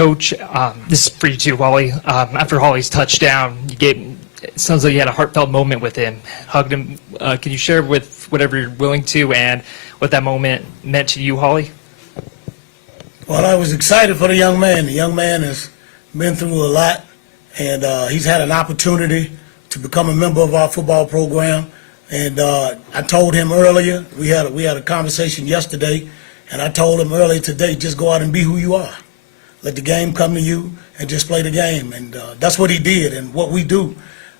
Coach, this is for you too, Wally. After Holly's touchdown, it sounds like you had a heartfelt moment with him, hugged him. Can you share with whatever you're willing to and what that moment meant to you, Holly? Well, I was excited for the young man. The young man has been through a lot, and he's had an opportunity to become a member of our football program. And I told him earlier, we had a conversation yesterday, and I told him earlier today, just go out and be who you are. Let the game come to you and just play the game. And that's what he did and what we do.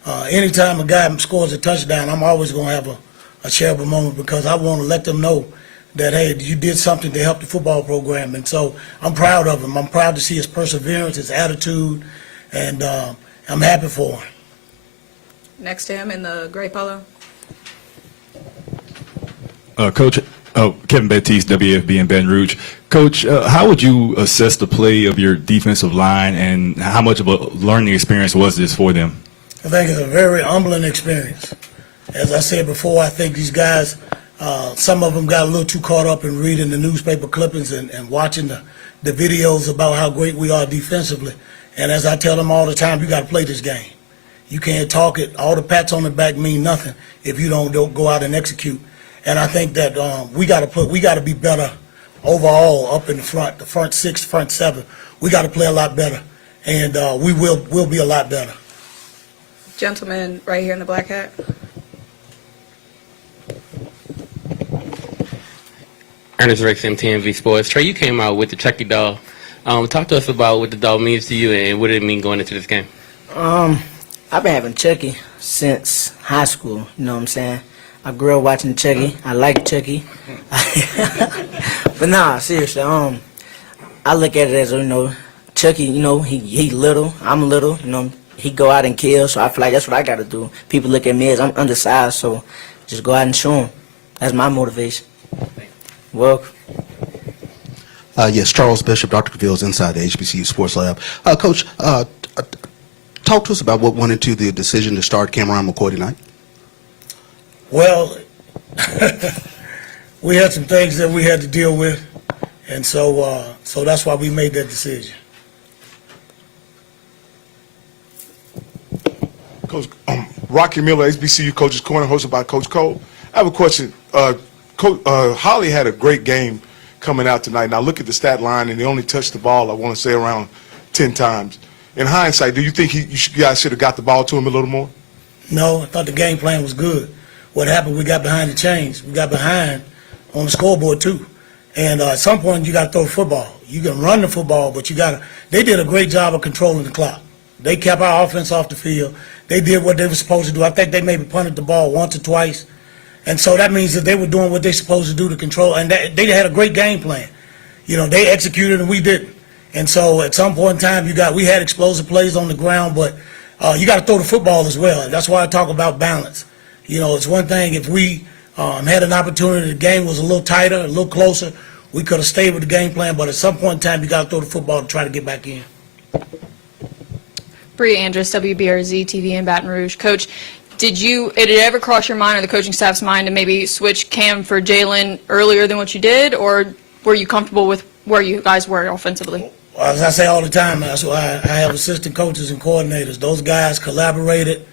Anytime a guy scores a touchdown, I'm always going to have a shareable moment because I want to let them know that, hey, you did something to help the football program. And so I'm proud of him. I'm proud to see his perseverance, his attitude, and I'm happy for him. Next to him in the gray polo. Coach, Kevin Baptiste, WFB in Baton Rouge. Coach, how would you assess the play of your defensive line, and how much of a learning experience was this for them? I think it's a very humbling experience. As I said before, I think these guys, some of them got a little too caught up in reading the newspaper clippings and watching the videos about how great we are defensively. And as I tell them all the time, you got to play this game. You can't talk it. All the pats on the back mean nothing if you don't go out and execute. And I think that we got to be better overall up in the front six, front seven. We got to play a lot better, and we'll be a lot better. Gentleman right here in the black hat. Ernest Rex, MTMV Sports. Trey, you came out with the Chucky doll. Talk to us about what the doll means to you and what did it mean going into this game. I've been having Chucky since high school, you know what I'm saying? I grew up watching Chucky. I like Chucky. But nah, seriously, I look at it as, Chucky, he little, I'm little, he go out and kill, so I feel like that's what I got to do. People look at me as I'm undersized, so just go out and show them. That's my motivation. Welcome. Yes, Charles Bishop, Dr. Cavill's inside the HBCU Sports Lab. Coach, talk to us about what went into the decision to start Cameron McCoy tonight. Well, we had some things that we had to deal with, and so that's why we made that decision. Coach Rocky Miller, HBCU Coaches Corner, hosted by Coach Cole. I have a question. Coach, Holly had a great game coming out tonight. Now look at the stat line, and he only touched the ball, I want to say, around 10 times. In hindsight, do you think you guys should have got the ball to him a little more? No, I thought the game plan was good. What happened, we got behind the chains. We got behind on the scoreboard, too. And at some point, you got to throw the football. You can run the football, but they did a great job of controlling the clock. They kept our offense off the field. They did what they were supposed to do. I think they maybe punted the ball once or twice. And so that means that they were doing what they're supposed to do to control. And they had a great game plan. They executed and we didn't. And so at some point in time, we had explosive plays on the ground, but you got to throw the football as well. And that's why I talk about balance. It's one thing if we had an opportunity, the game was a little tighter, a little closer, we could have stayed with the game plan, but at some point in time, you got to throw the football to try to get back in. Bria Andrus, WBRZ TV in Baton Rouge. Coach, did it ever cross your mind or the coaching staff's mind to maybe switch Cam for Jalen earlier than what you did, or were you comfortable with where you guys were offensively? As I say all the time, that's why I have assistant coaches and coordinators. Those guys collaborated.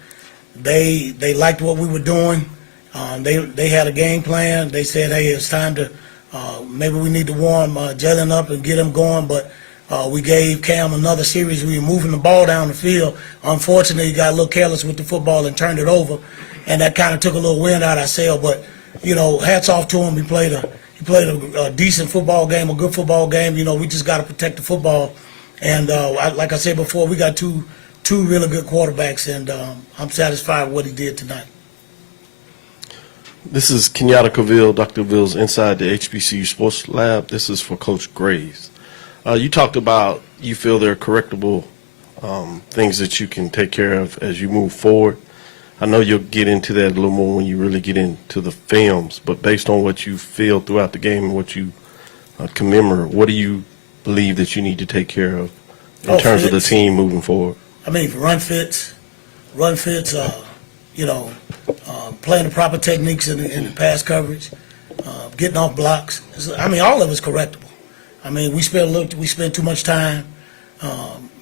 They liked what we were doing. They had a game plan. They said, hey, it's time to maybe we need to warm Jalen up and get him going. But we gave Cam another series. We were moving the ball down the field. Unfortunately, he got a little careless with the football and turned it over, and that kind of took a little wind out of our sail. But hats off to him. He played a decent football game, a good football game. We just got to protect the football. And like I said before, we got two really good quarterbacks, and I'm satisfied with what he did tonight. This is Kenyatta Cavill, Dr. Cavill's inside the HBCU Sports Lab. This is for Coach Graves. You talked about you feel there are correctable things that you can take care of as you move forward. I know you'll get into that a little more when you really get into the films, but based on what you feel throughout the game and what you commemorate, what do you believe that you need to take care of in terms of the team moving forward? I mean, run fits, playing the proper techniques in the pass coverage, getting off blocks. I mean, all of it's correctable. I mean, we spend too much time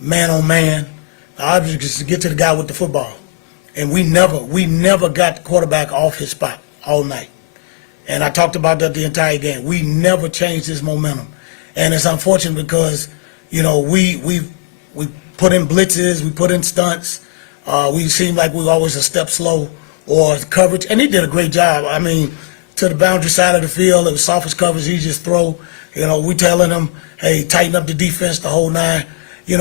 man on man. The object is to get to the guy with the football. And we never got the quarterback off his spot all night. And I talked about that the entire game. We never changed his momentum. And it's unfortunate because, we put in blitzes, we put in stunts. We seem like we're always a step slow or coverage. And he did a great job. I mean, to the boundary side of the field, it was softest coverage, easiest throw. We telling him, hey, tighten up the defense the whole nine. It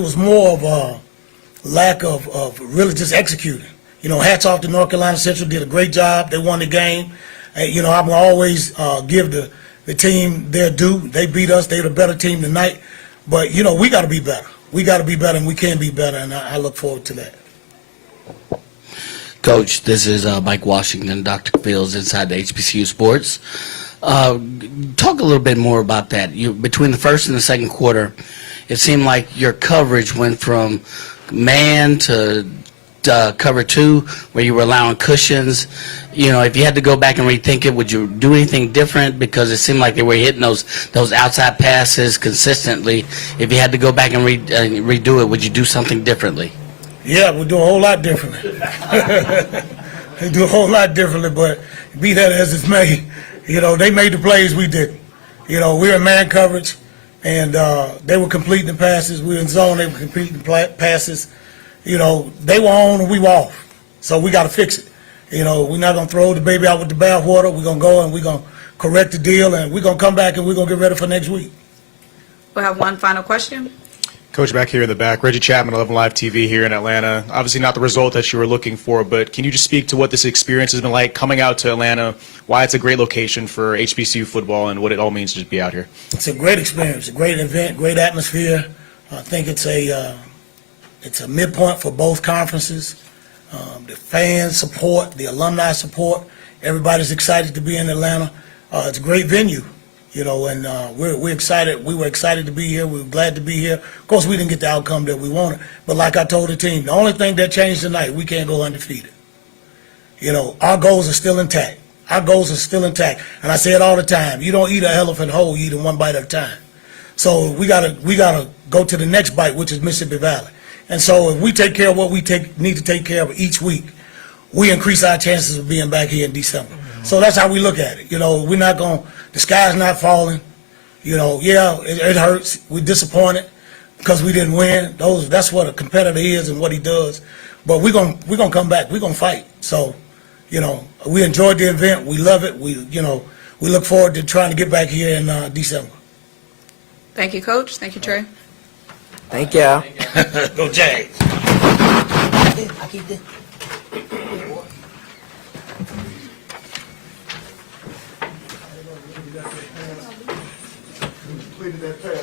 was more of a lack of really just executing. Hats off to North Carolina Central, did a great job. They won the game. I'm going to always give the team their due. They beat us. They're the better team tonight. But, we got to be better. We got to be better, and we can be better, and I look forward to that. Coach, this is Mike Washington, Dr. Fields, inside the HBCU Sports. Talk a little bit more about that. Between the first and the second quarter, it seemed like your coverage went from man to cover two, where you were allowing cushions. If you had to go back and rethink it, would you do anything different? Because it seemed like they were hitting those outside passes consistently. If you had to go back and redo it, would you do something differently? Yeah, we'll do a whole lot differently. We do a whole lot differently, but be that as it's may, they made the plays, we didn't. We were in man coverage, and they were completing the passes. We were in zone, they were completing passes. They were on and we were off. So we got to fix it. We're not going to throw the baby out with the bathwater. We're going to go and we're going to correct the deal, and we're going to come back and we're going to get ready for next week. We'll have one final question. Coach, back here in the back, Reggie Chapman, 11 Live TV here in Atlanta. Obviously not the result that you were looking for, but can you just speak to what this experience has been like coming out to Atlanta, why it's a great location for HBCU football, and what it all means to just be out here? It's a great experience, a great event, great atmosphere. I think it's a midpoint for both conferences. The fans support, the alumni support. Everybody's excited to be in Atlanta. It's a great venue. And we're excited. We were excited to be here. We were glad to be here. Of course, we didn't get the outcome that we wanted. But like I told the team, the only thing that changed tonight, we can't go undefeated. Our goals are still intact. Our goals are still intact. And I say it all the time. You don't eat an elephant whole, you eat it one bite at a time. So we gotta go to the next bite, which is Mississippi Valley. And so if we take care of what we need to take care of each week, we increase our chances of being back here in December. So that's how we look at it. We're not going, the sky's not falling. It hurts. We're disappointed because we didn't win. That's what a competitor is and what he does. But we're gonna come back. We're gonna fight. So, we enjoyed the event. We love it. We look forward to trying to get back here in December. Thank you, Coach. Thank you, Trey. Thank y'all. Go Jags. I keep this. Completed that pass.